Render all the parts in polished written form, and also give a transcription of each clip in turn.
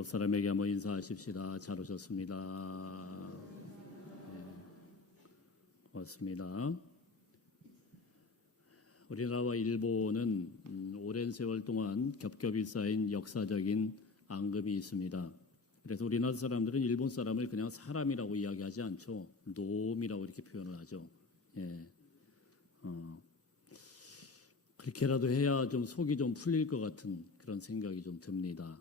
옆 사람에게 한번 인사하십시다. 잘 오셨습니다. 네, 고맙습니다. 우리나라와 일본은 오랜 세월 동안 겹겹이 쌓인 역사적인 앙금이 있습니다. 그래서 우리나라 사람들은 일본 사람을 그냥 사람이라고 이야기하지 않죠. 놈이라고 이렇게 표현을 하죠. 예. 그렇게라도 해야 좀 속이 좀 풀릴 것 같은 그런 생각이 좀 듭니다.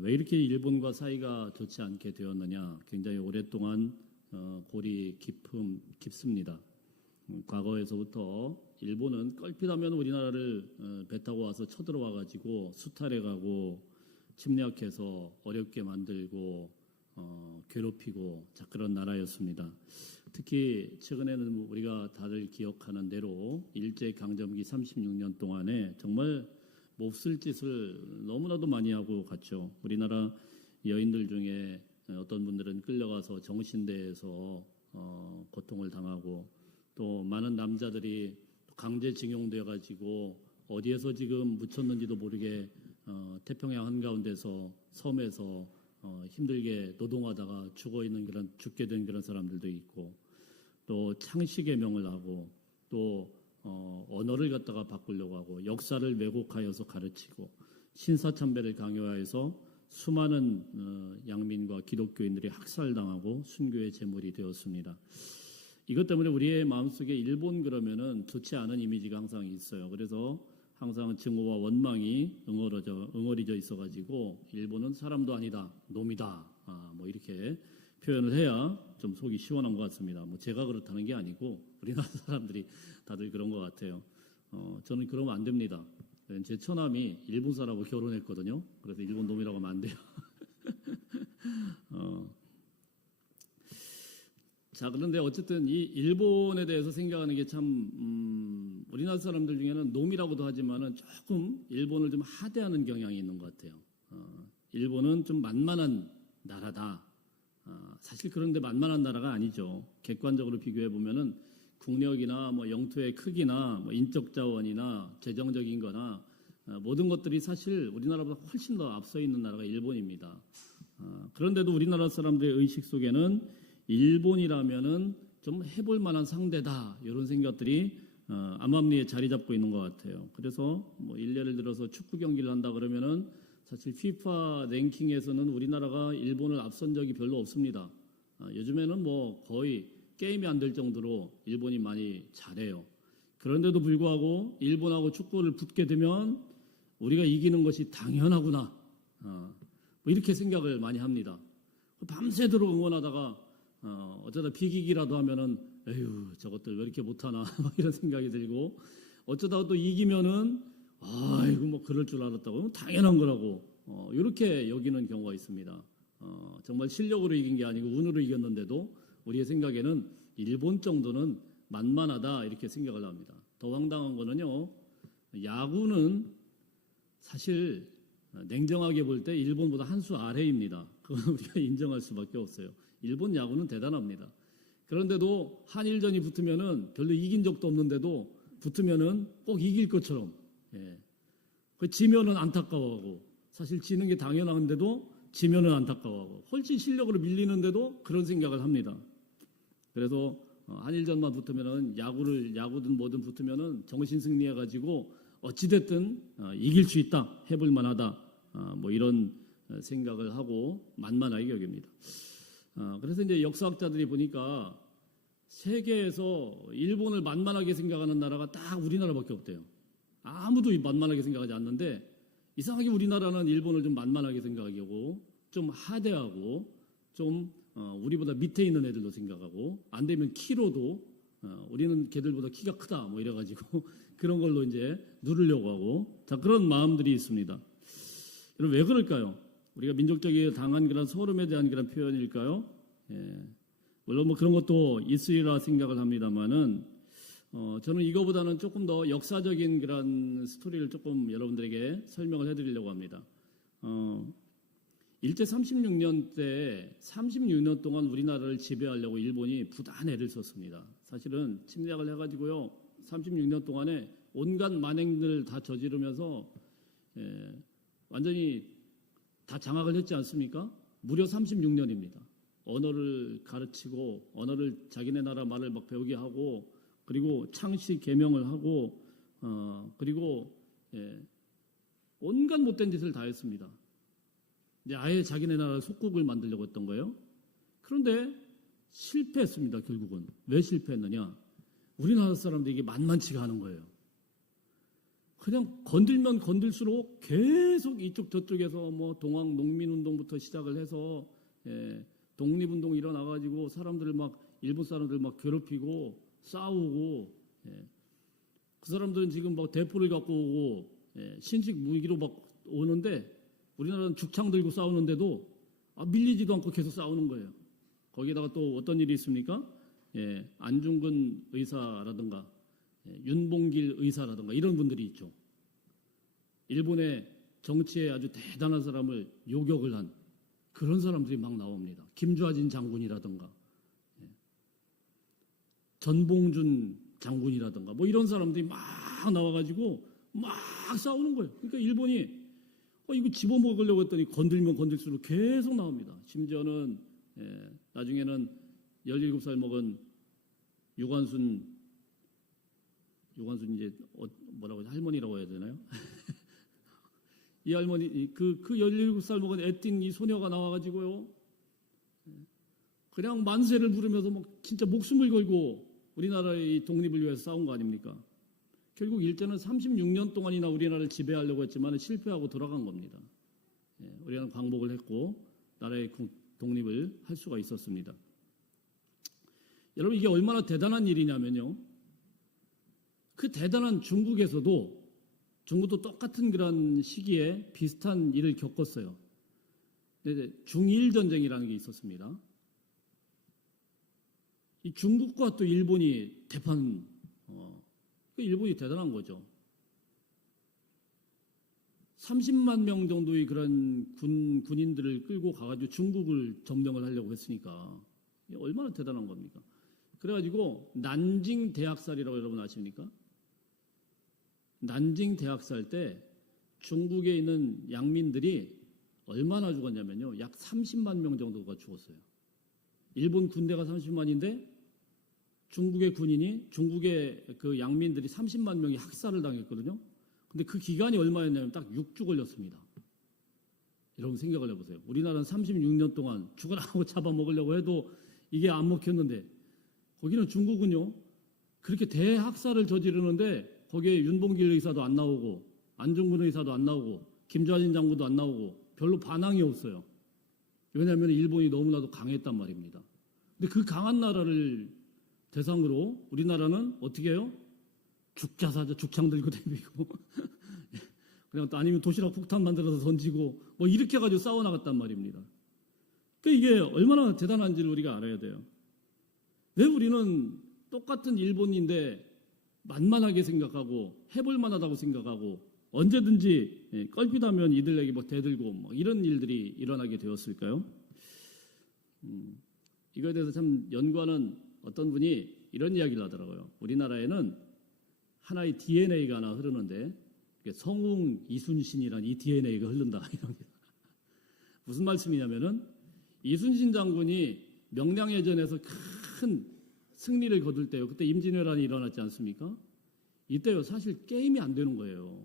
왜 이렇게 일본과 사이가 좋지 않게 되었느냐? 굉장히 오랫동안 골이 깊습니다. 과거에서부터 일본은 껄핏하면 우리나라를 배 타고 와서 쳐들어와 가지고 수탈해가고 침략해서 어렵게 만들고 괴롭히고 자 그런 나라였습니다. 특히 최근에는 우리가 다들 기억하는 대로 일제강점기 36년 동안에 정말 몹쓸 짓을 너무나도 많이 하고 갔죠. 우리나라 여인들 중에 어떤 분들은 끌려가서 정신대에서 고통을 당하고 또 많은 남자들이 강제징용돼 가지고 어디에서 지금 묻혔는지도 모르게 태평양 한가운데서 섬에서 힘들게 노동하다가 죽게 된 그런 사람들도 있고 또 창씨개명을 하고 또 언어를 갖다가 바꾸려고 하고 역사를 왜곡하여서 가르치고 신사참배를 강요하여서 수많은 양민과 기독교인들이 학살당하고 순교의 제물이 되었습니다. 이것 때문에 우리의 마음속에 일본 그러면은 좋지 않은 이미지가 항상 있어요. 그래서 항상 증오와 원망이 응어리져 있어가지고 일본은 사람도 아니다, 놈이다, 뭐 이렇게 표현을 해야 좀 속이 시원한 것 같습니다. 뭐 제가 그렇다는 게 아니고 우리나라 사람들이 다들 그런 것 같아요. 저는 그러면 안 됩니다. 제 처남이 일본 사람하고 결혼했거든요. 그래서 일본 놈이라고 하면 안 돼요. 자, 그런데 어쨌든 이 일본에 대해서 생각하는 게 참 우리나라 사람들 중에는 놈이라고도 하지만은 조금 일본을 좀 하대하는 경향이 있는 것 같아요. 일본은 좀 만만한 나라다. 사실 그런데 만만한 나라가 아니죠. 객관적으로 비교해 보면은 국력이나 뭐 영토의 크기나 뭐 인적 자원이나 재정적인 거나 모든 것들이 사실 우리나라보다 훨씬 더 앞서 있는 나라가 일본입니다. 그런데도 우리나라 사람들의 의식 속에는 일본이라면은 좀 해볼 만한 상대다 이런 생각들이 암암리에 자리 잡고 있는 것 같아요. 그래서 뭐 일례를 들어서 축구 경기를 한다 그러면은 사실 FIFA 랭킹에서는 우리나라가 일본을 앞선 적이 별로 없습니다. 요즘에는 뭐 거의 게임이 안 될 정도로 일본이 많이 잘해요. 그런데도 불구하고 일본하고 축구를 붙게 되면 우리가 이기는 것이 당연하구나. 뭐 이렇게 생각을 많이 합니다. 밤새도록 응원하다가 어쩌다 비기기라도 하면은 에휴 저것들 왜 이렇게 못하나 이런 생각이 들고 어쩌다가 또 이기면은 아이고 뭐 그럴 줄 알았다고 당연한 거라고 이렇게 여기는 경우가 있습니다. 정말 실력으로 이긴 게 아니고 운으로 이겼는데도 우리의 생각에는 일본 정도는 만만하다 이렇게 생각을 합니다. 더 황당한 거는요. 야구는 사실 냉정하게 볼 때 일본보다 한 수 아래입니다. 그건 우리가 인정할 수밖에 없어요. 일본 야구는 대단합니다. 그런데도 한일전이 붙으면은 별로 이긴 적도 없는데도 붙으면은 꼭 이길 것처럼 그 지면은 안타까워하고 사실 지는 게 당연한데도 지면은 안타까워하고 훨씬 실력으로 밀리는데도 그런 생각을 합니다. 그래서 한일전만 붙으면은 야구든 뭐든 붙으면은 정신 승리해가지고 어찌됐든 이길 수 있다, 해볼 만하다, 뭐 이런 생각을 하고 만만하게 여깁니다. 그래서 이제 역사학자들이 보니까 세계에서 일본을 만만하게 생각하는 나라가 딱 우리나라밖에 없대요. 아무도 만만하게 생각하지 않는데 이상하게 우리나라는 일본을 좀 만만하게 생각하고 좀 하대하고 좀 우리보다 밑에 있는 애들도 생각하고 안 되면 키로도 우리는 걔들보다 키가 크다 뭐 이래가지고 그런 걸로 이제 누르려고 하고 자 그런 마음들이 있습니다. 여러분 왜 그럴까요? 우리가 민족적인 당한 그런 소름에 대한 그런 표현일까요? 물론 뭐 그런 것도 있으리라 생각을 합니다만은 저는 이거보다는 조금 더 역사적인 그런 스토리를 조금 여러분들에게 설명을 해드리려고 합니다. 일제 36년 때 36년 동안 우리나라를 지배하려고 일본이 부단 애를 썼습니다. 사실은 침략을 해가지고요 36년 동안에 온갖 만행들 다 저지르면서 완전히 다 장악을 했지 않습니까? 무려 36년입니다. 언어를 가르치고 언어를 자기네 나라 말을 막 배우게 하고 그리고 창씨 개명을 하고 그리고 온갖 못된 짓을 다 했습니다. 이제 아예 자기네 나라 속국을 만들려고 했던 거예요. 그런데 실패했습니다. 결국은 왜 실패했느냐? 우리나라 사람들이 이게 만만치가 않은 거예요. 그냥 건들면 건들수록 계속 이쪽 저쪽에서 뭐 동학 농민운동부터 시작을 해서 독립운동 일어나가지고 사람들을 막 일본 사람들 막 괴롭히고 싸우고 그 사람들은 지금 막 대포를 갖고 오고 신식 무기로 막 오는데 우리나라는 죽창 들고 싸우는데도 밀리지도 않고 계속 싸우는 거예요. 거기다가 또 어떤 일이 있습니까? 안중근 의사라든가 윤봉길 의사라든가 이런 분들이 있죠. 일본의 정치에 아주 대단한 사람을 요격을 한 그런 사람들이 막 나옵니다. 김좌진 장군이라든가 전봉준 장군이라든가 뭐 이런 사람들이 막 나와가지고 막 싸우는 거예요. 그러니까 일본이 이거 집어먹으려고 했더니 건들면 건들수록 계속 나옵니다. 심지어는 나중에는 17살 먹은 유관순 이제 뭐라고 하지? 할머니라고 해야 되나요? 이 할머니 그 17살 먹은 애띤 이 소녀가 나와가지고요 그냥 만세를 부르면서 막 진짜 목숨을 걸고 우리나라의 독립을 위해서 싸운 거 아닙니까? 결국 일제는 36년 동안이나 우리나라를 지배하려고 했지만 실패하고 돌아간 겁니다. 우리는 광복을 했고 나라의 독립을 할 수가 있었습니다. 여러분 이게 얼마나 대단한 일이냐면요. 그 대단한 중국에서도 중국도 똑같은 그런 시기에 비슷한 일을 겪었어요. 중일 전쟁이라는 게 있었습니다. 이 중국과 또 일본이 대판, 일본이 대단한 거죠. 30만 명 정도의 그런 군인들을 끌고 가가지고 중국을 점령을 하려고 했으니까 얼마나 대단한 겁니까? 그래가지고 난징 대학살이라고 여러분 아십니까? 난징 대학살 때 중국에 있는 양민들이 얼마나 죽었냐면요. 약 30만 명 정도가 죽었어요. 일본 군대가 30만인데 중국의 중국의 그 양민들이 30만 명이 학살을 당했거든요. 근데 그 기간이 얼마였냐면 딱 6주 걸렸습니다. 여러분 생각을 해보세요. 우리나라는 36년 동안 죽으라고 잡아먹으려고 해도 이게 안 먹혔는데 거기는 중국은요. 그렇게 대학살을 저지르는데 거기에 윤봉길 의사도 안 나오고 안중근 의사도 안 나오고 김좌진 장군도 안 나오고 별로 반항이 없어요. 왜냐하면 일본이 너무나도 강했단 말입니다. 근데 그 강한 나라를 대상으로 우리나라는 어떻게 해요? 죽자사자 죽창 들고 다니고 그냥 또 아니면 도시락 폭탄 만들어서 던지고 뭐 이렇게 해가지고 싸워나갔단 말입니다. 그러니까 이게 얼마나 대단한지를 우리가 알아야 돼요. 왜 우리는 똑같은 일본인데 만만하게 생각하고 해볼 만하다고 생각하고 언제든지 껄핏하면 이들에게 뭐 대들고 뭐 이런 일들이 일어나게 되었을까요? 이거에 대해서 참 연구하는 어떤 분이 이런 이야기를 하더라고요. 우리나라에는 하나의 DNA가 하나 흐르는데 성웅 이순신이라는 이 DNA가 흐른다. 무슨 말씀이냐면은 이순신 장군이 명량해전에서 큰 승리를 거둘 때요. 그때 임진왜란이 일어났지 않습니까? 이때요. 사실 게임이 안 되는 거예요.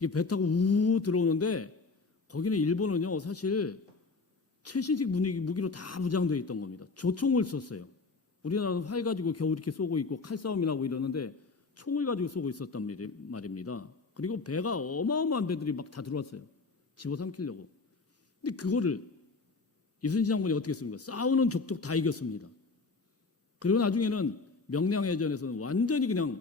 이게 배 타고 우 들어오는데 거기는 일본은요. 사실 최신식 무기로 다 무장되어 있던 겁니다. 조총을 썼어요. 우리나라는 활 가지고 겨우 이렇게 쏘고 있고 칼싸움이 나고 이러는데 총을 가지고 쏘고 있었단 말입니다. 그리고 배가 어마어마한 배들이 막 다 들어왔어요. 집어삼키려고. 근데 그거를 이순신 장군이 어떻게 했습니까? 싸우는 족족 다 이겼습니다. 그리고 나중에는 명량해전에서는 완전히 그냥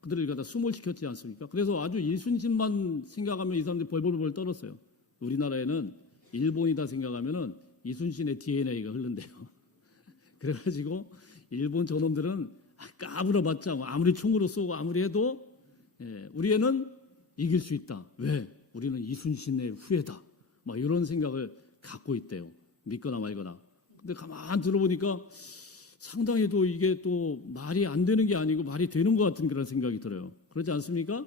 그들을 갖다 수몰시켰지 않습니까? 그래서 아주 이순신만 생각하면 이 사람들이 벌벌벌 떨었어요. 우리나라에는 일본이다 생각하면은 이순신의 DNA가 흐른대요. 그래가지고 일본 저놈들은 까불어봤자 아무리 총으로 쏘고 아무리 해도 우리는 이길 수 있다. 왜? 우리는 이순신의 후예다. 막 이런 생각을 갖고 있대요. 믿거나 말거나. 근데 가만 들어보니까 상당히 또 이게 또 말이 안 되는 게 아니고 말이 되는 것 같은 그런 생각이 들어요. 그렇지 않습니까?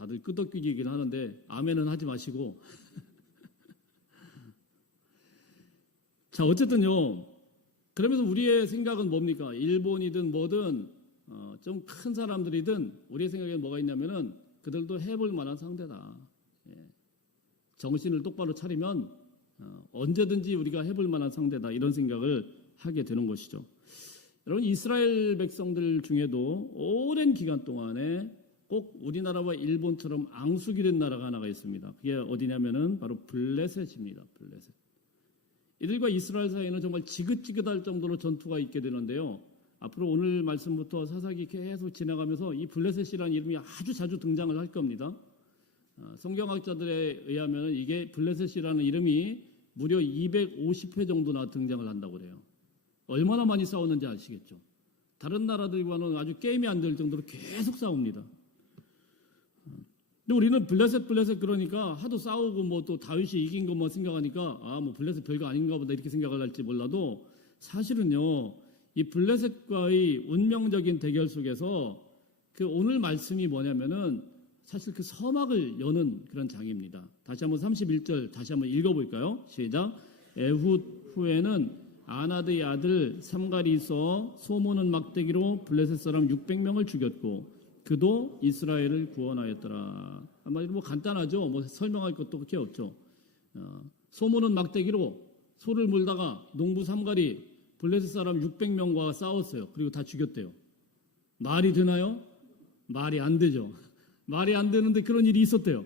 다들 끄덕이긴 하는데 아멘은 하지 마시고. 자, 어쨌든요. 그러면서 우리의 생각은 뭡니까? 일본이든 뭐든 좀 큰 사람들이든 우리의 생각에 뭐가 있냐면은 그들도 해볼 만한 상대다. 예. 정신을 똑바로 차리면 언제든지 우리가 해볼 만한 상대다. 이런 생각을 하게 되는 것이죠. 여러분, 이스라엘 백성들 중에도 오랜 기간 동안에 꼭 우리나라와 일본처럼 앙숙이 된 나라가 하나가 있습니다. 그게 어디냐면은 바로 블레셋입니다. 블레셋. 이들과 이스라엘 사이에는 정말 지긋지긋할 정도로 전투가 있게 되는데요. 앞으로 오늘 말씀부터 사사기 계속 지나가면서 이 블레셋이라는 이름이 아주 자주 등장을 할 겁니다. 성경학자들에 의하면 이게 블레셋이라는 이름이 무려 250회 정도나 등장을 한다고 그래요. 얼마나 많이 싸웠는지 아시겠죠? 다른 나라들과는 아주 게임이 안 될 정도로 계속 싸웁니다. 근데 우리는 블레셋 그러니까 하도 싸우고 뭐 또 다윗이 이긴 것만 생각하니까 뭐 블레셋 별거 아닌가 보다 이렇게 생각을 할지 몰라도 사실은요, 이 블레셋과의 운명적인 대결 속에서 그 오늘 말씀이 뭐냐면은 사실 그 서막을 여는 그런 장입니다. 다시 한번 31절 다시 한번 읽어볼까요? 시작. 에훗 후에는 아나드의 아들 삼갈이 있어 소모는 막대기로 블레셋 사람 600명을 죽였고 그도 이스라엘을 구원하였더라. 한마디로 뭐 간단하죠. 뭐 설명할 것도 그렇게 없죠. 소모는 막대기로 소를 물다가 농부 삼갈이 블레셋 사람 600명과 싸웠어요. 그리고 다 죽였대요. 말이 되나요? 말이 안 되죠. 말이 안 되는데 그런 일이 있었대요.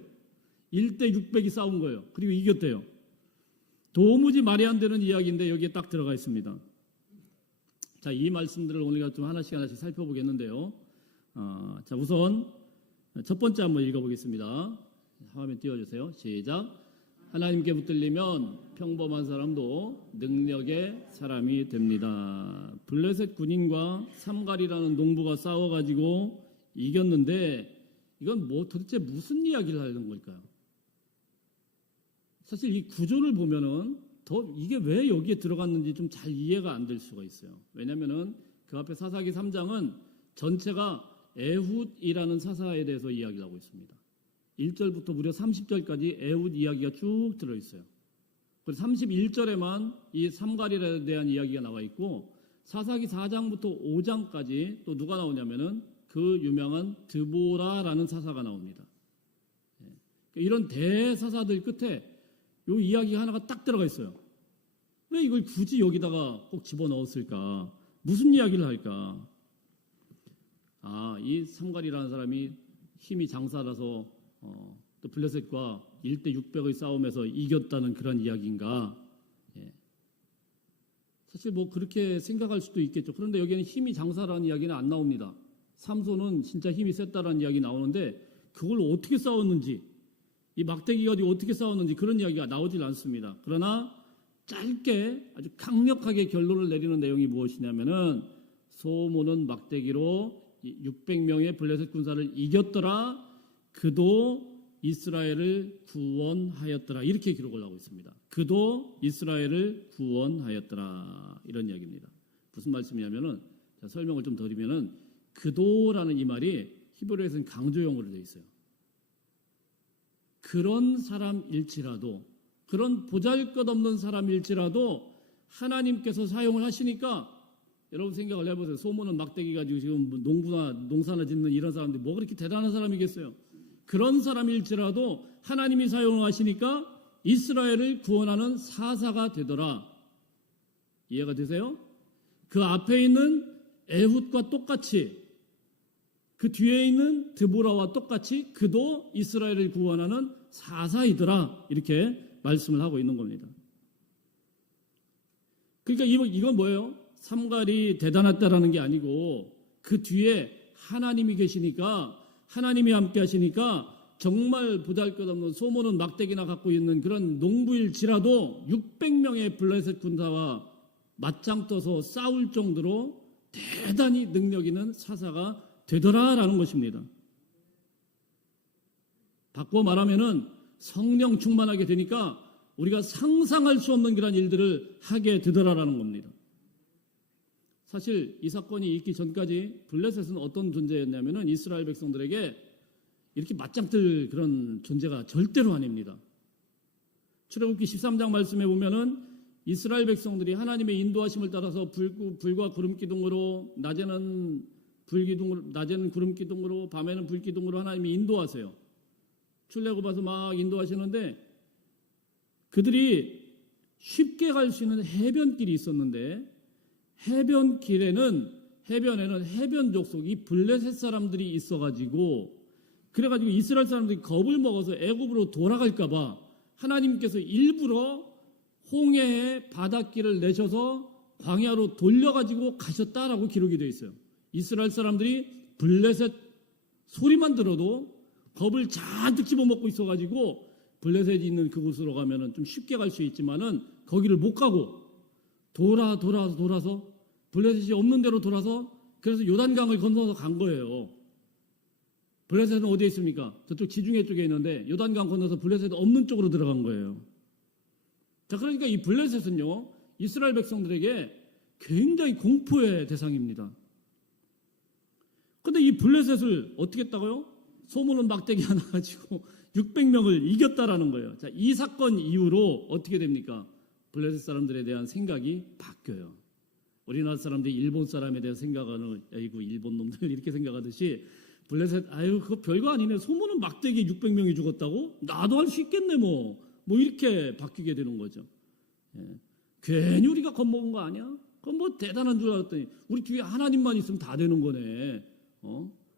1대 600이 싸운 거예요. 그리고 이겼대요. 도무지 말이 안 되는 이야기인데 여기에 딱 들어가 있습니다. 자, 이 말씀들을 오늘 좀 하나씩 살펴보겠는데요. 자, 우선 첫 번째 한번 읽어보겠습니다. 화면 띄워주세요. 시작. 하나님께 붙들리면 평범한 사람도 능력의 사람이 됩니다. 블레셋 군인과 삼갈이라는 농부가 싸워가지고 이겼는데 이건 뭐 도대체 무슨 이야기를 하는 걸까요? 사실 이 구조를 보면은 더 이게 왜 여기에 들어갔는지 좀 잘 이해가 안 될 수가 있어요. 왜냐면은 그 앞에 사사기 3장은 전체가 에훗이라는 사사에 대해서 이야기를 하고 있습니다. 1절부터 무려 30절까지 에훗 이야기가 쭉 들어있어요. 그리고 31절에만 이 삼갈에 대한 이야기가 나와 있고 사사기 4장부터 5장까지 또 누가 나오냐면은 그 유명한 드보라라는 사사가 나옵니다. 이런 대사사들 끝에 이 이야기 하나가 딱 들어가 있어요. 왜 이걸 굳이 여기다가 꼭 집어넣었을까? 무슨 이야기를 할까? 이 삼갈이라는 사람이 힘이 장사라서 또 블레셋과 1대 600의 싸움에서 이겼다는 그런 이야기인가? 사실 뭐 그렇게 생각할 수도 있겠죠. 그런데 여기에는 힘이 장사라는 이야기는 안 나옵니다. 삼손은 진짜 힘이 셌다라는 이야기 나오는데 그걸 어떻게 싸웠는지, 이 막대기 가지고 어떻게 싸웠는지 그런 이야기가 나오질 않습니다. 그러나 짧게 아주 강력하게 결론을 내리는 내용이 무엇이냐면은 소모는 막대기로 600명의 블레셋 군사를 이겼더라. 그도 이스라엘을 구원하였더라. 이렇게 기록을 하고 있습니다. 그도 이스라엘을 구원하였더라. 이런 이야기입니다. 무슨 말씀이냐면은 자, 설명을 좀 드리면은 그도라는 이 말이 히브리어에서는 강조형으로 되어 있어요. 그런 사람일지라도, 그런 보잘것없는 사람일지라도 하나님께서 사용을 하시니까 여러분 생각을 해보세요. 소모는 막대기 가지고 지금 농부나 농사나 짓는 이런 사람들이 뭐 그렇게 대단한 사람이겠어요. 그런 사람일지라도 하나님이 사용을 하시니까 이스라엘을 구원하는 사사가 되더라. 이해가 되세요? 그 앞에 있는 에훗과 똑같이, 그 뒤에 있는 드보라와 똑같이 그도 이스라엘을 구원하는 사사이더라. 이렇게 말씀을 하고 있는 겁니다. 그러니까 이건 뭐예요? 삼갈이 대단했다라는 게 아니고 그 뒤에 하나님이 계시니까, 하나님이 함께 하시니까 정말 보잘것없는 소모는 막대기나 갖고 있는 그런 농부일지라도 600명의 블레셋 군사와 맞짱 떠서 싸울 정도로 대단히 능력 있는 사사가 되더라라는 것입니다. 바꿔 말하면은 성령 충만하게 되니까 우리가 상상할 수 없는 그런 일들을 하게 되더라라는 겁니다. 사실 이 사건이 있기 전까지 블레셋은 어떤 존재였냐면은 이스라엘 백성들에게 이렇게 맞짱뜰 그런 존재가 절대로 아닙니다. 출애굽기 13장 말씀에 보면은 이스라엘 백성들이 하나님의 인도하심을 따라서 불과 구름 기둥으로 낮에는 구름 기둥으로 밤에는 불 기둥으로 하나님이 인도하세요. 출애굽해서 막 인도하시는데 그들이 쉽게 갈 수 있는 해변길이 있었는데 해변에는 해변 족속이 블레셋 사람들이 있어가지고 그래가지고 이스라엘 사람들이 겁을 먹어서 애굽으로 돌아갈까봐 하나님께서 일부러 홍해의 바닷길을 내셔서 광야로 돌려가지고 가셨다라고 기록이 되어 있어요. 이스라엘 사람들이 블레셋 소리만 들어도 겁을 잔뜩 집어먹고 있어가지고 블레셋이 있는 그곳으로 가면은 좀 쉽게 갈 수 있지만은 거기를 못 가고 돌아서 블레셋이 없는 데로 돌아서 그래서 요단강을 건너서 간 거예요. 블레셋은 어디에 있습니까? 저쪽 지중해 쪽에 있는데 요단강 건너서 블레셋 없는 쪽으로 들어간 거예요. 자, 그러니까 이 블레셋은요 이스라엘 백성들에게 굉장히 공포의 대상입니다. 근데 이 블레셋을 어떻게 했다고요? 소문은 막대기 하나 가지고 600명을 이겼다라는 거예요. 자, 이 사건 이후로 어떻게 됩니까? 블레셋 사람들에 대한 생각이 바뀌어요. 우리나라 사람들이 일본 사람에 대해 생각하는 아이고 일본 놈들 이렇게 생각하듯이 블레셋 아유 그거 별거 아니네. 소문은 막대기 600명이 죽었다고? 나도 할 수 있겠네 뭐 이렇게 바뀌게 되는 거죠. 예. 괜히 우리가 겁먹은 거 아니야? 그건 뭐 대단한 줄 알았더니 우리 뒤에 하나님만 있으면 다 되는 거네.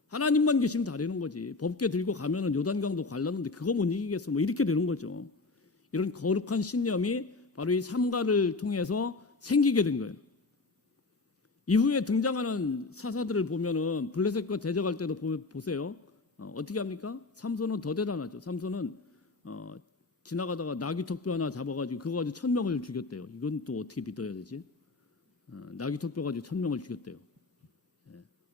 하나님만 계시면 다 되는 거지. 법궤 들고 가면은 요단강도 갈랐는데 그거 못 이기겠어. 뭐 이렇게 되는 거죠. 이런 거룩한 신념이 바로 이 삼가를 통해서 생기게 된 거예요. 이후에 등장하는 사사들을 보면은 블레셋과 대적할 때도 보세요. 어떻게 합니까? 삼손은 더 대단하죠. 삼손은 지나가다가 나귀 턱뼈 하나 잡아가지고 그거 가지고 1000명을 죽였대요. 이건 또 어떻게 믿어야 되지? 나귀 턱뼈 가지고 1000명을 죽였대요.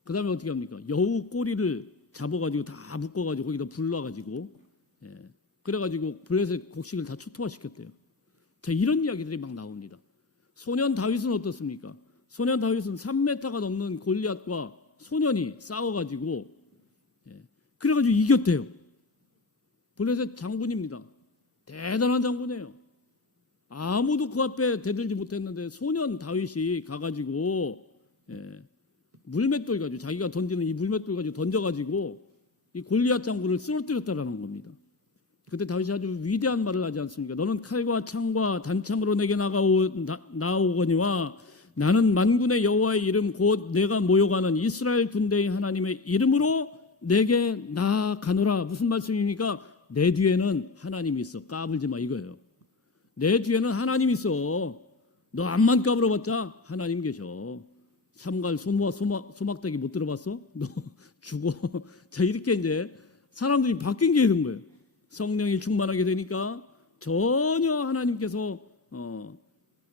그 다음에 어떻게 합니까? 여우 꼬리를 잡아가지고 다 묶어가지고 거기다 불러가지고 그래가지고 블레셋 곡식을 다 초토화시켰대요. 자, 이런 이야기들이 막 나옵니다. 소년 다윗은 어떻습니까? 소년 다윗은 3m가 넘는 골리앗과 소년이 싸워가지고 그래가지고 이겼대요. 블레셋 장군입니다. 대단한 장군이에요. 아무도 그 앞에 대들지 못했는데 소년 다윗이 가가지고 물맷돌 가지고 자기가 던지는 이 물맷돌 가지고 던져가지고 이 골리앗 장군을 쓰러뜨렸다라는 겁니다. 그때 다윗이 아주 위대한 말을 하지 않습니까? 너는 칼과 창과 단창으로 내게 나오거니와 나는 만군의 여호와의 이름 곧 내가 모여가는 이스라엘 군대의 하나님의 이름으로 내게 나아가노라. 무슨 말씀입니까? 내 뒤에는 하나님이 있어. 까불지 마 이거예요. 내 뒤에는 하나님이 있어. 너 앞만 까불어봤자 하나님 계셔. 삼갈 소막대기 못 들어봤어? 너 죽어. 자, 이렇게 이제 사람들이 바뀐 게 있는 거예요. 성령이 충만하게 되니까 전혀 하나님께서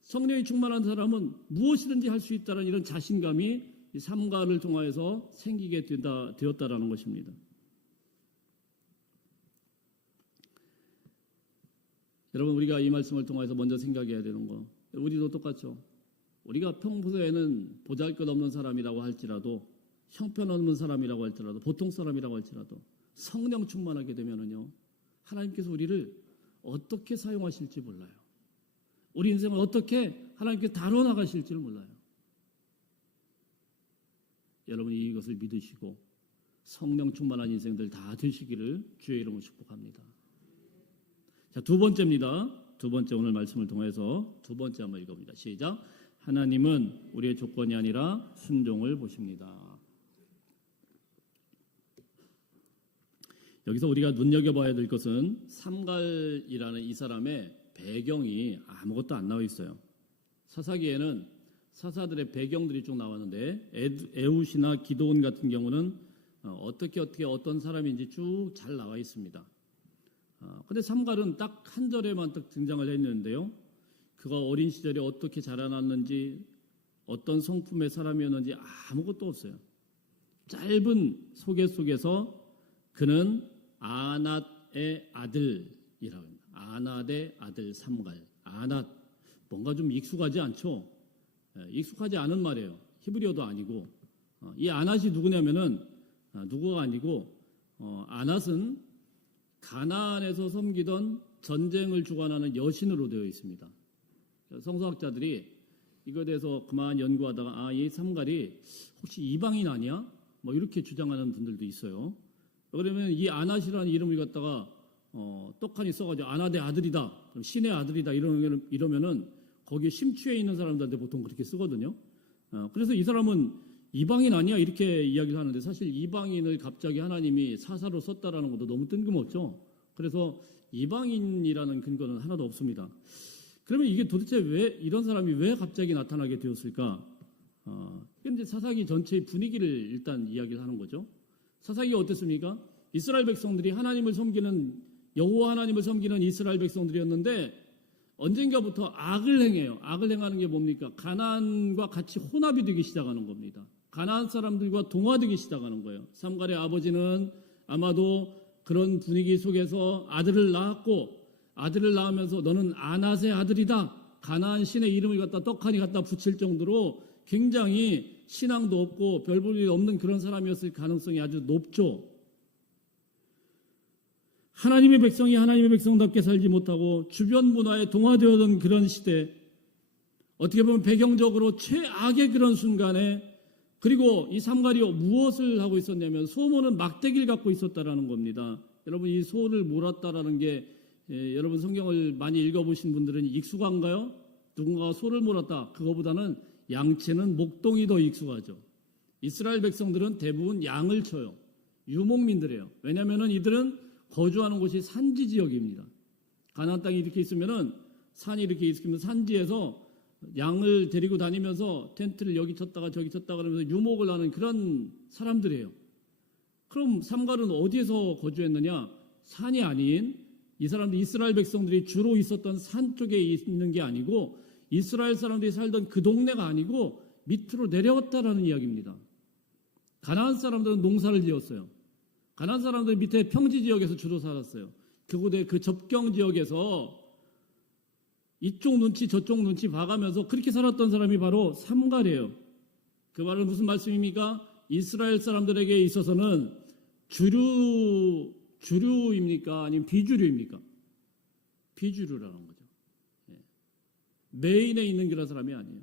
성령이 충만한 사람은 무엇이든지 할 수 있다는 이런 자신감이 이 삼가를 통하여서 생기게 되었다라는 것입니다. 여러분, 우리가 이 말씀을 통해서 먼저 생각해야 되는 거, 우리도 똑같죠. 우리가 평소에는 보잘것없는 사람이라고 할지라도, 형편없는 사람이라고 할지라도, 보통 사람이라고 할지라도 성령 충만하게 되면은요, 하나님께서 우리를 어떻게 사용하실지 몰라요. 우리 인생을 어떻게 하나님께서 다뤄나가실지를 몰라요. 여러분이 이것을 믿으시고 성령 충만한 인생들 다 되시기를 주의 이름으로 축복합니다. 자, 두 번째입니다. 두 번째 오늘 말씀을 통해서 두 번째 한번 읽어봅니다. 시작. 하나님은 우리의 조건이 아니라 순종을 보십니다. 여기서 우리가 눈여겨봐야 될 것은 삼갈이라는 이 사람의 배경이 아무것도 안 나와 있어요. 사사기에는 사사들의 배경들이 쭉 나왔는데 에훗이나 기드온 같은 경우는 어떻게 어떤 사람인지 쭉 잘 나와 있습니다. 근데 삼갈은 딱 한 절에만 딱 등장을 했는데요. 그가 어린 시절에 어떻게 자라났는지 어떤 성품의 사람이었는지 아무것도 없어요. 짧은 소개 속에서 그는 아낫의 아들이라고 합니다. 아낫의 아들 삼갈. 아낫, 뭔가 좀 익숙하지 않죠? 익숙하지 않은 말이에요. 히브리어도 아니고. 이 아낫이 누구냐면은 누구가 아니고 아낫은 가나안에서 섬기던 전쟁을 주관하는 여신으로 되어 있습니다. 성서학자들이 이거에 대해서 그만 연구하다가 이 삼갈이 혹시 이방인 아니야? 뭐 이렇게 주장하는 분들도 있어요. 그러면 이 아낫이라는 이름을 갖다가 떡하니 써가지고 아낫의 아들이다, 신의 아들이다 이러면은 거기에 심취해 있는 사람들한테 보통 그렇게 쓰거든요. 그래서 이 사람은 이방인 아니야 이렇게 이야기를 하는데 사실 이방인을 갑자기 하나님이 사사로 썼다라는 것도 너무 뜬금없죠. 그래서 이방인이라는 근거는 하나도 없습니다. 그러면 이게 도대체 왜 이런 사람이 왜 갑자기 나타나게 되었을까? 이제 사사기 전체의 분위기를 일단 이야기를 하는 거죠. 사사기가 어땠습니까? 이스라엘 백성들이 하나님을 섬기는 여호와 하나님을 섬기는 이스라엘 백성들이었는데 언젠가부터 악을 행해요. 악을 행하는 게 뭡니까? 가나안과 같이 혼합이 되기 시작하는 겁니다. 가나안 사람들과 동화되기 시작하는 거예요. 삼갈의 아버지는 아마도 그런 분위기 속에서 아들을 낳았고 아들을 낳으면서 너는 아낫의 아들이다. 가나안 신의 이름을 갖다 떡하니 갖다 붙일 정도로 굉장히 신앙도 없고 별 볼 일 없는 그런 사람이었을 가능성이 아주 높죠. 하나님의 백성이 하나님의 백성답게 살지 못하고 주변 문화에 동화되어던 그런 시대, 어떻게 보면 배경적으로 최악의 그런 순간에 그리고 이 삼갈이 무엇을 하고 있었냐면 소모는 막대기를 갖고 있었다라는 겁니다. 여러분 이 소를 몰았다라는 게 여러분 성경을 많이 읽어보신 분들은 익숙한가요? 누군가가 소를 몰았다. 그거보다는 양치는 목동이 더 익숙하죠. 이스라엘 백성들은 대부분 양을 쳐요. 유목민들이에요. 왜냐하면 이들은 거주하는 곳이 산지 지역입니다. 가나안 땅이 이렇게 있으면은 산이 이렇게 있으면 산지에서 양을 데리고 다니면서 텐트를 여기 쳤다가 저기 쳤다가 그러면서 유목을 하는 그런 사람들이에요. 그럼 삼갈은 어디에서 거주했느냐? 산이 아닌 이 사람들 이스라엘 백성들이 주로 있었던 산 쪽에 있는 게 아니고 이스라엘 사람들이 살던 그 동네가 아니고 밑으로 내려왔다라는 이야기입니다. 가나안 사람들은 농사를 지었어요. 가나안 사람들 밑에 평지 지역에서 주로 살았어요. 그곳의 그 접경 지역에서 이쪽 눈치 저쪽 눈치 봐가면서 그렇게 살았던 사람이 바로 삼갈이에요. 그 말은 무슨 말씀입니까? 이스라엘 사람들에게 있어서는 주류입니까? 아니면 비주류입니까? 비주류라는 거죠. 메인에 있는 그런 사람이 아니에요.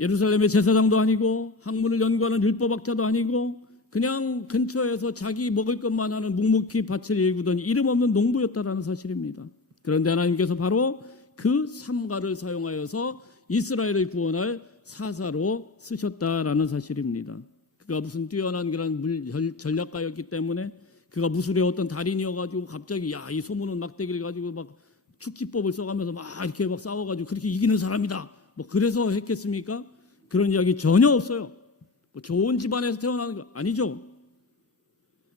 예루살렘의 제사장도 아니고 학문을 연구하는 율법학자도 아니고 그냥 근처에서 자기 먹을 것만 하는 묵묵히 밭을 일구던 이름 없는 농부였다라는 사실입니다. 그런데 하나님께서 바로 그 삼갈을 사용하여서 이스라엘을 구원할 사사로 쓰셨다라는 사실입니다. 그가 무슨 뛰어난 그런 전략가였기 때문에 그가 무술의 어떤 달인이어가지고 갑자기 이 소문은 막대기를 가지고 막 축지법을 써가면서 막 이렇게 막 싸워가지고 그렇게 이기는 사람이다. 뭐 그래서 했겠습니까? 그런 이야기 전혀 없어요. 뭐 좋은 집안에서 태어나는 거 아니죠.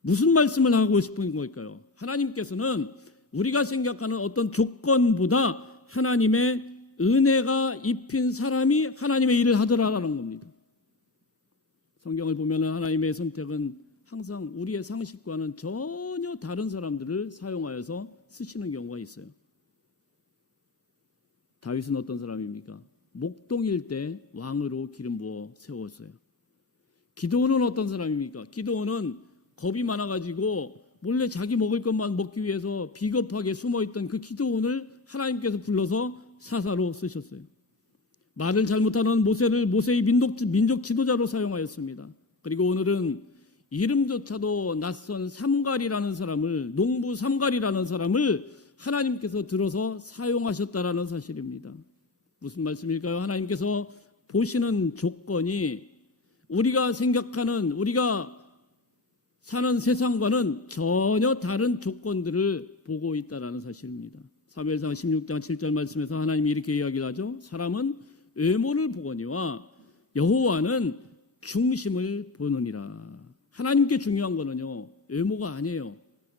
무슨 말씀을 하고 싶은 걸까요? 하나님께서는 우리가 생각하는 어떤 조건보다 하나님의 은혜가 입힌 사람이 하나님의 일을 하더라라는 겁니다. 성경을 보면 하나님의 선택은 항상 우리의 상식과는 전혀 다른 사람들을 사용하여서 쓰시는 경우가 있어요. 다윗은 어떤 사람입니까? 목동일 때 왕으로 기름 부어 세웠어요. 기드온은 어떤 사람입니까? 기드온은 겁이 많아가지고 몰래 자기 먹을 것만 먹기 위해서 비겁하게 숨어있던 그 기드온을 하나님께서 불러서 사사로 쓰셨어요. 말을 잘못하는 모세를 모세의 민족 지도자로 사용하였습니다. 그리고 오늘은 이름조차도 낯선 삼갈이라는 사람을, 농부 삼갈이라는 사람을 하나님께서 들어서 사용하셨다라는 사실입니다. 무슨 말씀일까요? 하나님께서 보시는 조건이 우리가 생각하는, 우리가 사는 세상과는 전혀 다른 조건들을 보고 있다라는 사실입니다. 사무엘상 16장 7절 말씀에서 하나님이 이렇게 이야기를 하죠. 사람은 외모를 보거니와 여호와는 중심을 보느니라. 하나님께 중요한 거는요, 외모가 아니에요.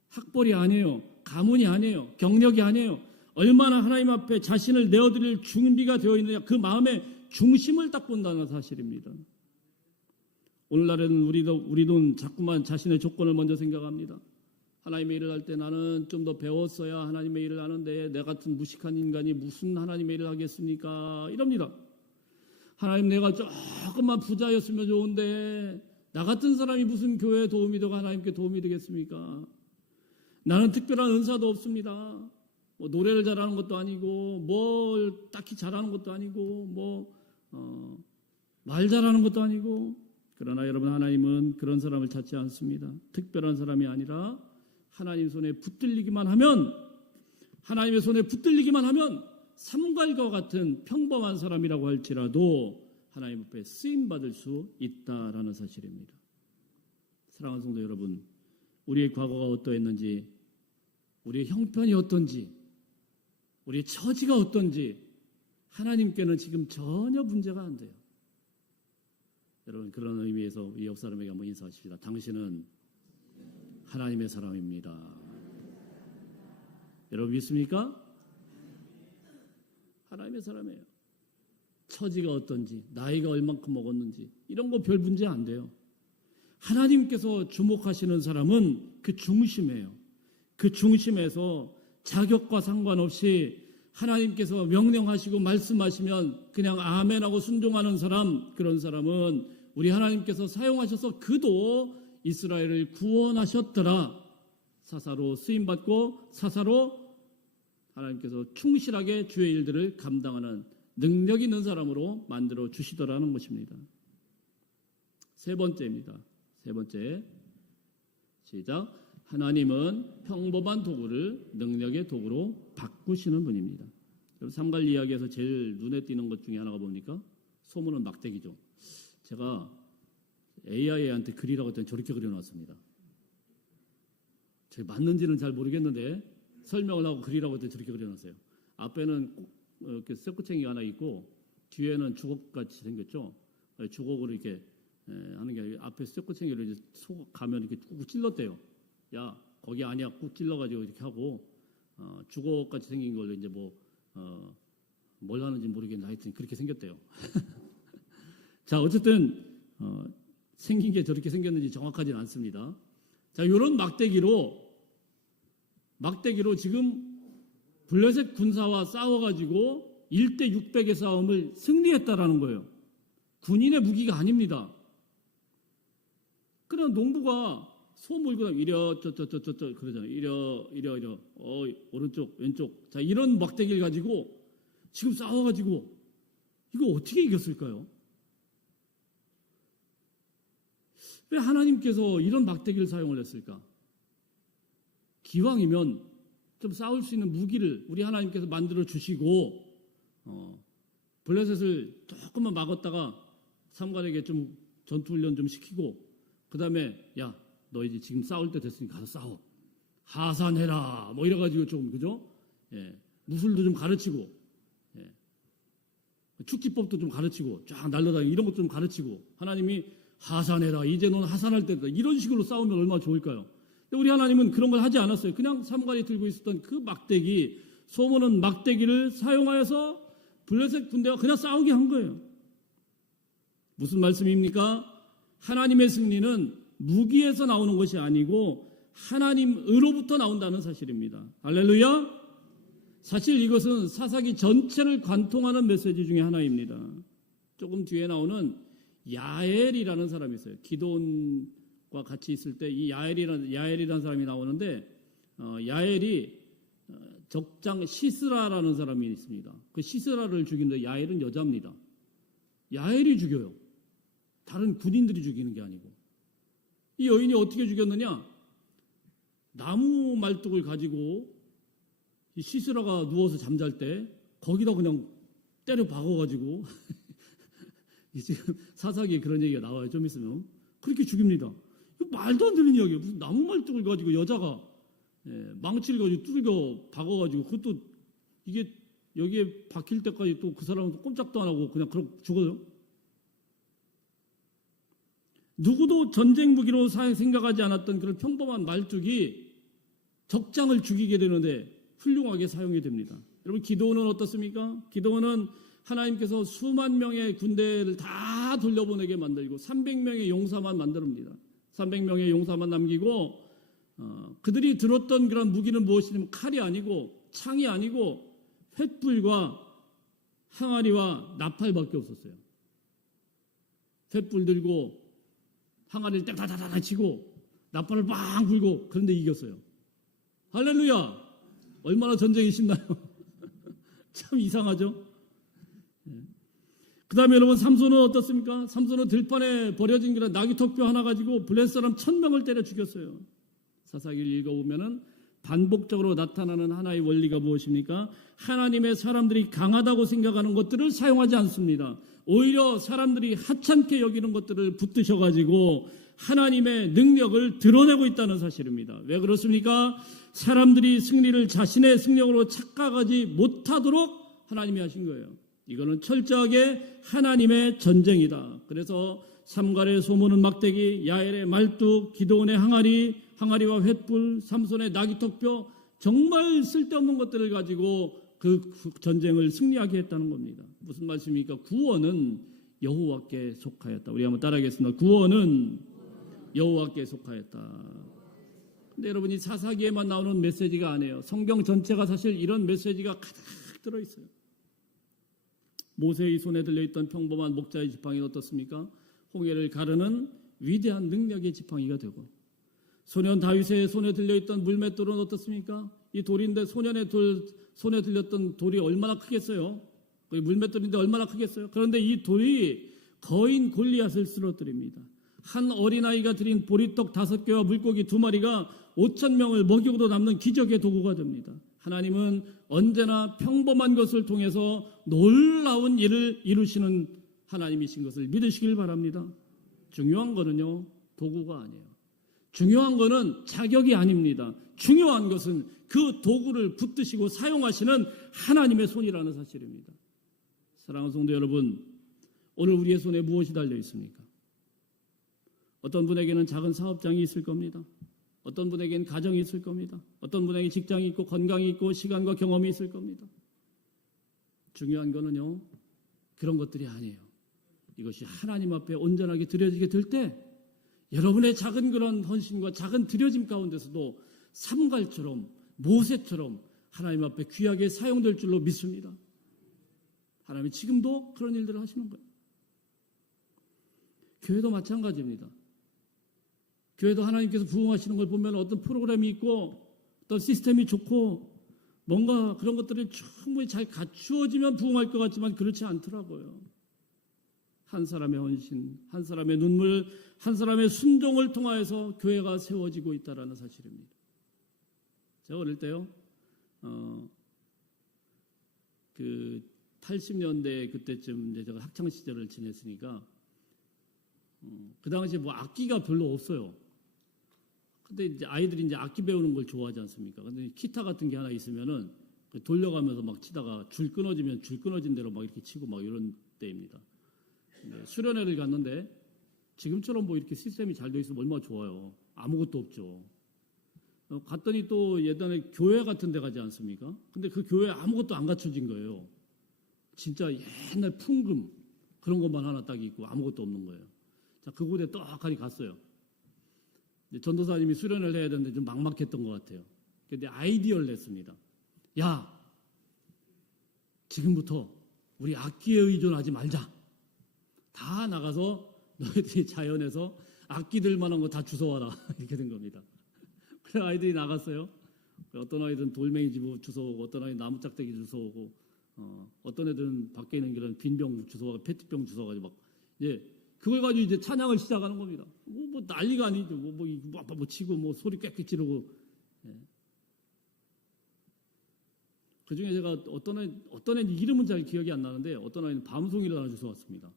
학벌이 아니에요. 가문이 아니에요. 경력이 아니에요. 얼마나 하나님 앞에 자신을 내어드릴 준비가 되어 있느냐, 그 마음의 중심을 딱 본다는 사실입니다. 오늘날에는 우리도 자꾸만 자신의 조건을 먼저 생각합니다. 하나님의 일을 할 때 나는 좀 더 배웠어야 하나님의 일을 하는데 내 같은 무식한 인간이 무슨 하나님의 일을 하겠습니까? 이럽니다. 하나님, 내가 조금만 부자였으면 좋은데 나 같은 사람이 무슨 교회에 도움이 되고 하나님께 도움이 되겠습니까? 나는 특별한 은사도 없습니다. 뭐 노래를 잘하는 것도 아니고 뭘 딱히 잘하는 것도 아니고 말 잘하는 것도 아니고. 그러나 여러분, 하나님은 그런 사람을 찾지 않습니다. 특별한 사람이 아니라 하나님 손에 붙들리기만 하면, 하나님의 손에 붙들리기만 하면 삼갈과 같은 평범한 사람이라고 할지라도 하나님 앞에 쓰임받을 수 있다라는 사실입니다. 사랑하는 성도 여러분, 우리의 과거가 어떠했는지, 우리의 형편이 어떤지, 우리의 처지가 어떤지 하나님께는 지금 전혀 문제가 안 돼요. 여러분, 그런 의미에서 우리 옆 사람에게 한번 인사하십시다. 당신은 하나님의 사람입니다. 여러분 믿습니까? 하나님의 사람이에요. 처지가 어떤지, 나이가 얼만큼 먹었는지 이런 거 별 문제 안 돼요. 하나님께서 주목하시는 사람은 그 중심이에요. 그 중심에서 자격과 상관없이 하나님께서 명령하시고 말씀하시면 그냥 아멘하고 순종하는 사람, 그런 사람은 우리 하나님께서 사용하셔서 그도 이스라엘을 구원하셨더라. 사사로 쓰임받고 사사로 하나님께서 충실하게 주의 일들을 감당하는 능력 있는 사람으로 만들어 주시더라는 것입니다. 세 번째입니다. 세 번째, 시작. 하나님은 평범한 도구를 능력의 도구로 바꾸시는 분입니다. 삼갈 이야기에서 제일 눈에 띄는 것 중에 하나가 뭡니까? 소문은 막대기죠. 제가 AI한테 그리라고 했더니 저렇게 그려놨습니다. 제가 맞는지는 잘 모르겠는데 설명을 하고 그리라고 했더니 저렇게 그려놨어요. 앞에는 이렇게 쇠꼬챙이가 하나 있고 뒤에는 주걱같이 생겼죠. 주걱으로 이렇게 하는 게 아니라 앞에 쇠꼬챙이로 이제 속 가면 이렇게 꾹 찔렀대요. 야, 거기 아니야. 꾹 찔러가지고 이렇게 하고 주걱같이 생긴 걸로 이제 뭘 하는지 모르겠는데 하여튼 그렇게 생겼대요. 자, 어쨌든 생긴 게 저렇게 생겼는지 정확하지는 않습니다. 자, 이런 막대기로 지금 블레셋 군사와 싸워가지고 1대 600의 싸움을 승리했다라는 거예요. 군인의 무기가 아닙니다. 그냥 농부가 소 몰고 다니면 이려 저저저저 그러잖아요. 이려 오른쪽 왼쪽. 자, 이런 막대기를 가지고 지금 싸워가지고 이거 어떻게 이겼을까요? 왜 하나님께서 이런 막대기를 사용을 했을까? 기왕이면 좀 싸울 수 있는 무기를 우리 하나님께서 만들어 주시고 블레셋을 조금만 막았다가 삼관에게 좀 전투훈련 좀 시키고 그 다음에 야, 너 이제 지금 싸울 때 됐으니까 가서 싸워. 하산해라. 뭐 이래가지고 좀, 그죠? 예. 무술도 좀 가르치고, 예. 축지법도 좀 가르치고, 쫙 날라다니고 이런 것도 좀 가르치고, 하나님이 하산해라. 이제 너는 하산할 때다. 이런 식으로 싸우면 얼마나 좋을까요? 근데 우리 하나님은 그런 걸 하지 않았어요. 그냥 삼관이 들고 있었던 그 막대기, 소문은 막대기를 사용하여서 블레셋 군대와 그냥 싸우게 한 거예요. 무슨 말씀입니까? 하나님의 승리는 무기에서 나오는 것이 아니고 하나님으로부터 나온다는 사실입니다. 할렐루야. 사실 이것은 사사기 전체를 관통하는 메시지 중에 하나입니다. 조금 뒤에 나오는 야엘이라는 사람이 있어요. 기드온과 같이 있을 때 이 야엘이라는 사람이 나오는데 야엘이 적장 시스라라는 사람이 있습니다. 그 시스라를 죽이는데 야엘은 여자입니다. 야엘이 죽여요. 다른 군인들이 죽이는 게 아니고. 이 여인이 어떻게 죽였느냐? 나무 말뚝을 가지고 이 시스라가 누워서 잠잘 때 거기다 그냥 때려 박아가지고 지금 사사기에 그런 얘기가 나와요. 좀 있으면 그렇게 죽입니다. 이거 말도 안 되는 이야기예요. 무슨 나무 말뚝을 가지고 여자가 망치를 가지고 두들겨 박아가지고 그것도 이게 여기에 박힐 때까지 또 그 사람은 꼼짝도 안 하고 그냥 죽어요. 누구도 전쟁 무기로 생각하지 않았던 그런 평범한 말뚝이 적장을 죽이게 되는데 훌륭하게 사용이 됩니다. 여러분, 기드온은 어떻습니까? 기드온은 하나님께서 수만 명의 군대를 다 돌려보내게 만들고 300명의 용사만 만듭니다. 300명의 용사만 남기고 그들이 들었던 그런 무기는 무엇이냐면 칼이 아니고 창이 아니고 횃불과 항아리와 나팔밖에 없었어요. 횃불 들고 항아리를 땡다다다 치고 나팔을 빵 불고 그런데 이겼어요. 할렐루야! 얼마나 전쟁이 쉽나요? 참 이상하죠? 그 다음에 여러분 삼손은 어떻습니까? 삼손은 들판에 버려진 그런 나귀턱뼈 하나 가지고 블레셋 사람 1000명을 때려 죽였어요. 사사기를 읽어보면은 반복적으로 나타나는 하나의 원리가 무엇입니까? 하나님의 사람들이 강하다고 생각하는 것들을 사용하지 않습니다. 오히려 사람들이 하찮게 여기는 것들을 붙드셔가지고 하나님의 능력을 드러내고 있다는 사실입니다. 왜 그렇습니까? 사람들이 승리를 자신의 승력으로 착각하지 못하도록 하나님이 하신 거예요. 이거는 철저하게 하나님의 전쟁이다. 그래서 삼갈의 소모는 막대기, 야엘의 말뚝, 기드온의 항아리와 횃불, 삼손의 나귀턱뼈, 정말 쓸데없는 것들을 가지고 그 전쟁을 승리하게 했다는 겁니다. 무슨 말씀입니까? 구원은 여호와께 속하였다. 우리 한번 따라하겠습니다. 구원은 여호와께 속하였다. 근데 여러분 이 사사기에만 나오는 메시지가 아니에요. 성경 전체가 사실 이런 메시지가 가득 들어있어요. 모세의 손에 들려있던 평범한 목자의 지팡이는 어떻습니까? 홍해를 가르는 위대한 능력의 지팡이가 되고, 소년 다윗의 손에 들려있던 물맷돌은 어떻습니까? 이 돌인데 소년의 손에 들렸던 돌이 얼마나 크겠어요? 물맷돌인데 얼마나 크겠어요? 그런데 이 돌이 거인 골리앗을 쓰러뜨립니다. 한 어린아이가 들인 보리떡 5개와 물고기 2마리가 5,000명을 먹이고도 남는 기적의 도구가 됩니다. 하나님은 언제나 평범한 것을 통해서 놀라운 일을 이루시는 하나님이신 것을 믿으시길 바랍니다. 중요한 거는요, 도구가 아니에요. 중요한 거는 자격이 아닙니다. 중요한 것은 그 도구를 붙드시고 사용하시는 하나님의 손이라는 사실입니다. 사랑하는 성도 여러분, 오늘 우리의 손에 무엇이 달려 있습니까? 어떤 분에게는 작은 사업장이 있을 겁니다. 어떤 분에게는 가정이 있을 겁니다. 어떤 분에게 직장이 있고 건강이 있고 시간과 경험이 있을 겁니다. 중요한 거는요, 그런 것들이 아니에요. 이것이 하나님 앞에 온전하게 드려지게 될 때 여러분의 작은 그런 헌신과 작은 드려짐 가운데서도 삼갈처럼 모세처럼 하나님 앞에 귀하게 사용될 줄로 믿습니다. 하나님이 지금도 그런 일들을 하시는 거예요. 교회도 마찬가지입니다. 교회도 하나님께서 부흥하시는 걸 보면 어떤 프로그램이 있고 어떤 시스템이 좋고 뭔가 그런 것들이 충분히 잘 갖추어지면 부흥할 것 같지만 그렇지 않더라고요. 한 사람의 헌신, 한 사람의 눈물, 한 사람의 순종을 통하여서 교회가 세워지고 있다는 사실입니다. 제가 어릴 때요, 80년대 그때쯤 이제 제가 학창 시절을 지냈으니까 그 당시에 뭐 악기가 별로 없어요. 근데 이제 아이들이 이제 악기 배우는 걸 좋아하지 않습니까? 근데 기타 같은 게 하나 있으면은 돌려가면서 막 치다가 줄 끊어지면 줄 끊어진 대로 막 이렇게 치고 막 이런 때입니다. 수련회를 갔는데 지금처럼 뭐 이렇게 시스템이 잘 돼 있으면 얼마나 좋아요. 아무것도 없죠. 갔더니 또 예전에 교회 같은 데 가지 않습니까? 근데 그 교회에 아무것도 안 갖춰진 거예요. 진짜 옛날 풍금 그런 것만 하나 딱 있고 아무것도 없는 거예요. 자, 그곳에 떡하니 갔어요. 전도사님이 수련을 해야 되는데 좀 막막했던 것 같아요. 근데 아이디어를 냈습니다. 야, 지금부터 우리 악기에 의존하지 말자. 다 나가서 너희들이 자연에서 악기 들 만한 거 다 주워와라. 이렇게 된 겁니다. 그래서 아이들이 나갔어요. 어떤 아이들은 돌멩이 집어 주워오고 어떤 아이들은 나무짝대기 주워오고 어떤 애들은 밖에 있는 그런 빈병 주워와서 페트병 주워가지고 막 이제 그걸 가지고 이제 찬양을 시작하는 겁니다. 뭐 난리가 아니죠. 뭐 치고 뭐 소리 꽥꽥 지르고. 예. 그 중에 제가 어떤 애 이름은 잘 기억이 안 나는데 어떤 아이는 밤송이를 하나 주워왔습니다.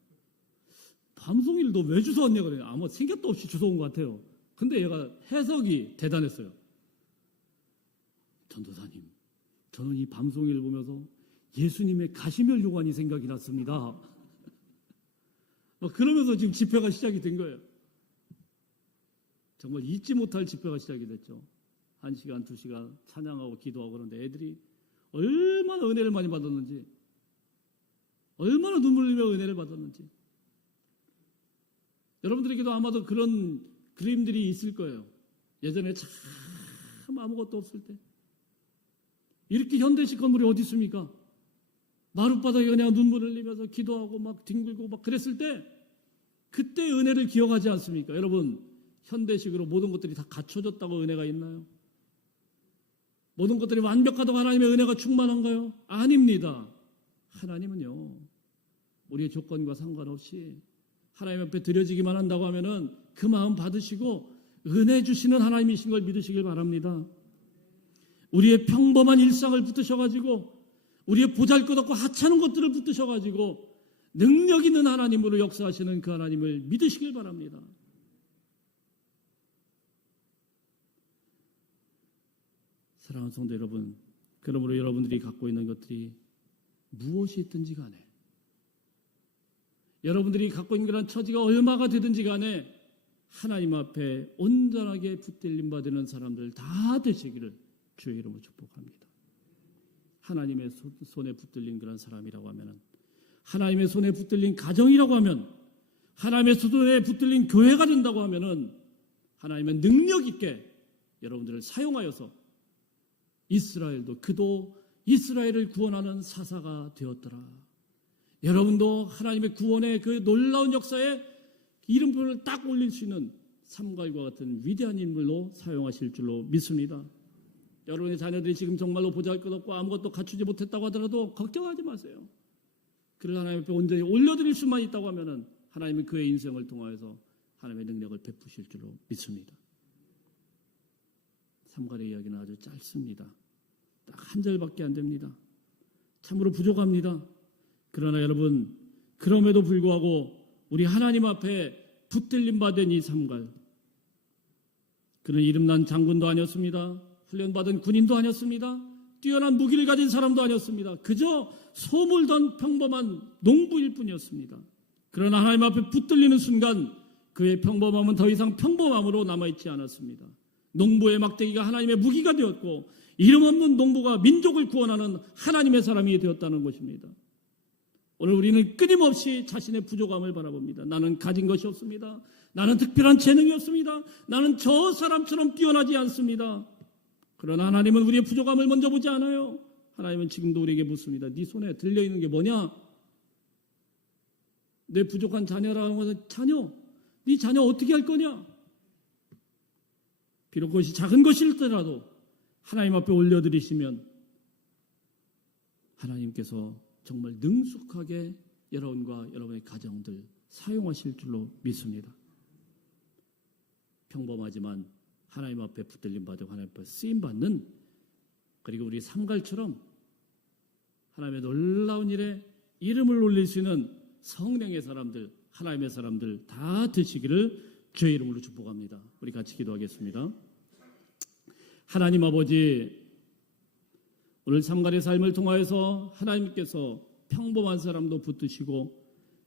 밤송이를 너 왜 주워왔냐 그래요. 아마 생각도 없이 주워온 것 같아요. 근데 얘가 해석이 대단했어요. 전도사님, 저는 이 밤송이를 보면서 예수님의 가시멸 요관이 생각이 났습니다. 그러면서 지금 집회가 시작이 된 거예요. 정말 잊지 못할 집회가 시작이 됐죠. 1시간, 2시간 찬양하고 기도하고 그러는데 애들이 얼마나 은혜를 많이 받았는지, 얼마나 눈물 흘리며 은혜를 받았는지. 여러분들에게도 아마도 그런 그림들이 있을 거예요. 예전에 참 아무것도 없을 때. 이렇게 현대식 건물이 어디 있습니까? 마룻바닥에 그냥 눈물 흘리면서 기도하고 막 뒹굴고 막 그랬을 때 그때 은혜를 기억하지 않습니까? 여러분, 현대식으로 모든 것들이 다 갖춰졌다고 은혜가 있나요? 모든 것들이 완벽하다고 하나님의 은혜가 충만한가요? 아닙니다. 하나님은요, 우리의 조건과 상관없이 하나님 앞에 드려지기만 한다고 하면은 그 마음 받으시고 은혜 주시는 하나님이신 걸 믿으시길 바랍니다. 우리의 평범한 일상을 붙드셔가지고 우리의 보잘것없고 하찮은 것들을 붙드셔가지고 능력 있는 하나님으로 역사하시는 그 하나님을 믿으시길 바랍니다. 사랑하는 성도 여러분, 그러므로 여러분들이 갖고 있는 것들이 무엇이 있든지 간에, 여러분들이 갖고 있는 그런 처지가 얼마가 되든지 간에 하나님 앞에 온전하게 붙들림 받는 사람들 다 되시기를 주의 이름으로 축복합니다. 하나님의 손에 붙들린 그런 사람이라고 하면, 하나님의 손에 붙들린 가정이라고 하면, 하나님의 손에 붙들린 교회가 된다고 하면은 하나님의 능력 있게 여러분들을 사용하여서 이스라엘도 그도 이스라엘을 구원하는 사사가 되었더라. 여러분도 하나님의 구원의 그 놀라운 역사에 이름표를 딱 올릴 수 있는 삼갈과 같은 위대한 인물로 사용하실 줄로 믿습니다. 여러분의 자녀들이 지금 정말로 보잘것없고 아무것도 갖추지 못했다고 하더라도 걱정하지 마세요. 그를 하나님 앞에 온전히 올려드릴 수만 있다고 하면은 하나님은 그의 인생을 통하여서 하나님의 능력을 베푸실 줄로 믿습니다. 삼갈의 이야기는 아주 짧습니다. 딱 한 절밖에 안 됩니다. 참으로 부족합니다. 그러나 여러분, 그럼에도 불구하고 우리 하나님 앞에 붙들림 받은 이 삼갈, 그는 이름난 장군도 아니었습니다. 훈련받은 군인도 아니었습니다. 뛰어난 무기를 가진 사람도 아니었습니다. 그저 소물던 평범한 농부일 뿐이었습니다. 그러나 하나님 앞에 붙들리는 순간 그의 평범함은 더 이상 평범함으로 남아있지 않았습니다. 농부의 막대기가 하나님의 무기가 되었고 이름 없는 농부가 민족을 구원하는 하나님의 사람이 되었다는 것입니다. 오늘 우리는 끊임없이 자신의 부족함을 바라봅니다. 나는 가진 것이 없습니다. 나는 특별한 재능이 없습니다. 나는 저 사람처럼 뛰어나지 않습니다. 그러나 하나님은 우리의 부족함을 먼저 보지 않아요. 하나님은 지금도 우리에게 묻습니다. 네 손에 들려있는 게 뭐냐? 내 부족한 자녀라는 것은 자녀. 네 자녀 어떻게 할 거냐? 비록 그것이 작은 것일지라도 하나님 앞에 올려드리시면 하나님께서 정말 능숙하게 여러분과 여러분의 가정들 사용하실 줄로 믿습니다. 평범하지만 하나님 앞에 붙들림 받고 하나님 앞에 쓰임받는, 그리고 우리 삼갈처럼 하나님의 놀라운 일에 이름을 올릴 수 있는 성령의 사람들, 하나님의 사람들 다 되시기를 주의 이름으로 축복합니다. 우리 같이 기도하겠습니다. 하나님 아버지, 오늘 삼갈의 삶을 통하여서 하나님께서 평범한 사람도 붙드시고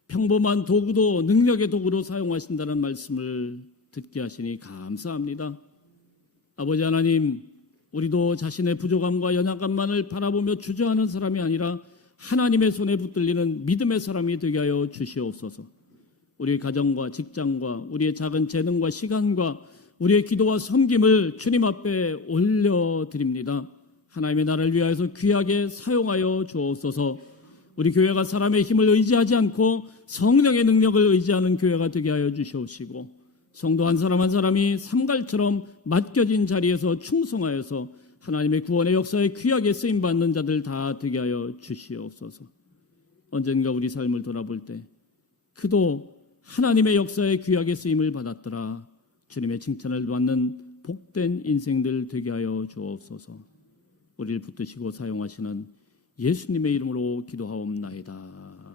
평범한 도구도 능력의 도구로 사용하신다는 말씀을 듣게 하시니 감사합니다. 아버지 하나님, 우리도 자신의 부족함과 연약함만을 바라보며 주저하는 사람이 아니라 하나님의 손에 붙들리는 믿음의 사람이 되게 하여 주시옵소서. 우리의 가정과 직장과 우리의 작은 재능과 시간과 우리의 기도와 섬김을 주님 앞에 올려드립니다. 하나님의 나라를 위하여서 귀하게 사용하여 주옵소서. 우리 교회가 사람의 힘을 의지하지 않고 성령의 능력을 의지하는 교회가 되게 하여 주시옵시고, 성도 한 사람 한 사람이 삼갈처럼 맡겨진 자리에서 충성하여서 하나님의 구원의 역사에 귀하게 쓰임받는 자들 다 되게 하여 주시옵소서. 언젠가 우리 삶을 돌아볼 때 그도 하나님의 역사에 귀하게 쓰임을 받았더라, 주님의 칭찬을 받는 복된 인생들 되게 하여 주옵소서. 우리를 붙드시고 사용하시는 예수님의 이름으로 기도하옵나이다.